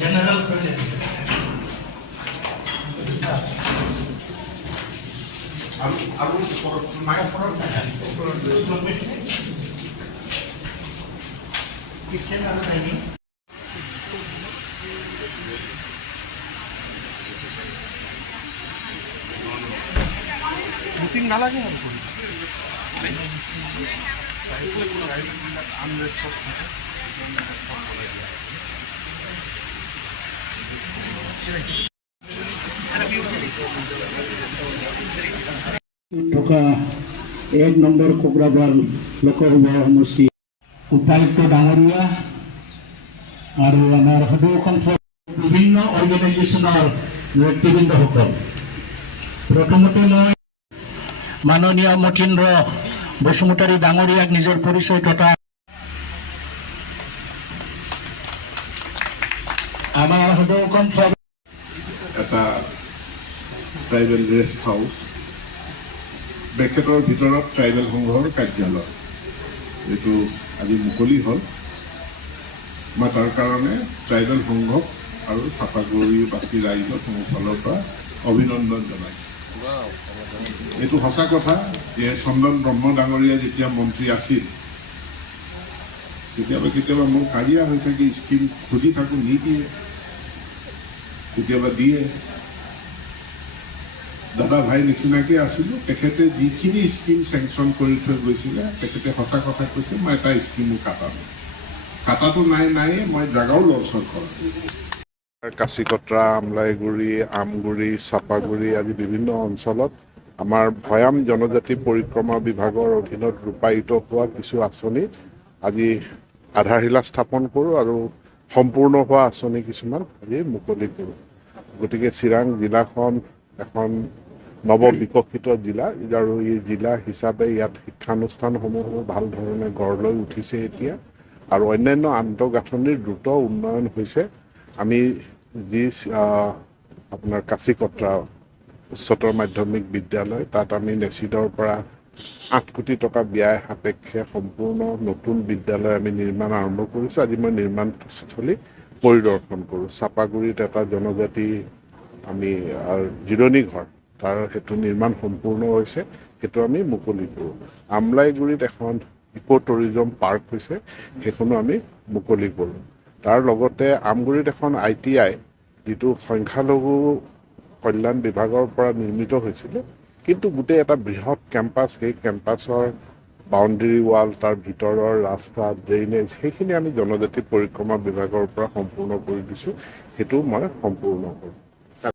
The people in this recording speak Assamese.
General project. Kitchen বুকিং নালাগে আৰ কৰি থকা 1 নম্বৰ কোকৰাঝাৰ লোকসভা সমষ্টি উপায়ুক্ত ডাঙৰীয়া আৰু আমাৰ সদৌ বিভিন্ন অৰ্গেনাইজেশ্যনৰ নেতৃবৃন্দসকল, প্ৰথমতে মই মাননীয় মতীন্দ্ৰ বসুমতাৰী ডাঙৰীয়াক নিজৰ পৰিচয় তথা আমাৰ সদৌ অঞ্চল এটা ট্ৰাইবেল ৰেষ্ট হাউচ বেকেটৰ ভিতৰত ট্ৰাইবেল সংঘৰ কাৰ্যালয় এইটো আজি মুকলি হ'ল। মই তাৰ কাৰণে ট্ৰাইবেল সংঘক আৰু চাপাগুৰিবাসী ৰাইজক মোৰ ফালৰ পৰা অভিনন্দন জনাইছোঁ। এইটো সঁচা কথা যে চন্দন ব্ৰহ্ম ডাঙৰীয়া যেতিয়া মন্ত্ৰী আছিল কেতিয়াবা মোৰ কাজিয়া হৈ থাকে, স্কিম খুজি থাকোঁ, নিদিয়ে, কেতিয়াবা দিয়ে। দাদা ভাই নিচিনাকৈ আছিলোঁ। তেখেতে যিখিনি স্কিম চেংচন কৰি থৈ গৈছিলে তেখেতে সঁচা কথা কৈছে, মই এটা স্কিমো কাটাটো নাইয়ে, মই জাগাও লৰচৰ কৰা। কাছিকতৰা, আমলাইগুৰি, আমগুৰি, চাপাগুৰি আদি বিভিন্ন অঞ্চলত আমাৰ ভৈয়াম জনজাতি পৰিক্ৰমা বিভাগৰ অধীনত ৰূপায়িত হোৱা কিছু আঁচনি আজি আধাৰশিলা স্থাপন কৰোঁ আৰু সম্পূৰ্ণ হোৱা আঁচনি কিছুমান আজি মুকলি কৰোঁ। গতিকে চিৰাং জিলাখন এখন নৱবিকশিত জিলা আৰু এই জিলা হিচাপে ইয়াত শিক্ষানুষ্ঠানসমূহো ভাল ধৰণে গঢ় লৈ উঠিছে এতিয়া, আৰু অন্যান্য আন্তঃগাঁথনিৰ দ্ৰুত উন্নয়ন হৈছে। আমি যি আপোনাৰ কাছিকতৰা উচ্চতৰ মাধ্যমিক বিদ্যালয়, তাত আমি নেচিডৰ পৰা 8 কোটি টকা ব্যয় সাপেক্ষে সম্পূৰ্ণ নতুন বিদ্যালয় আমি নিৰ্মাণ আৰম্ভ কৰিছোঁ। আজি মই নিৰ্মাণস্থলী পৰিদৰ্শন কৰোঁ। চাপাগুৰিত এটা জনজাতি আমি জিৰণি ঘৰ, তাৰ সেইটো নিৰ্মাণ সম্পূৰ্ণ হৈছে, সেইটো আমি মুকলি কৰোঁ। আমলাইগুৰিত এখন ইক' টুৰিজম পাৰ্ক হৈছে, সেইখনো আমি মুকলি কৰোঁ। তাৰ লগতে আমগুৰিত এখন ITI, যিটো সংখ্যালঘু কল্যাণ বিভাগৰ পৰা নিৰ্মিত হৈছিলে, কিন্তু গোটেই এটা বৃহৎ কেম্পাছ, সেই কেম্পাছৰ বাউণ্ডেৰী ৱাল, তাৰ ভিতৰৰ ৰাস্তা, ড্ৰেইনেজ, সেইখিনি আমি জনজাতি পৰিক্ৰমা বিভাগৰ পৰা সম্পূৰ্ণ কৰি দিছোঁ, সেইটো মই সম্পূৰ্ণ কৰোঁ।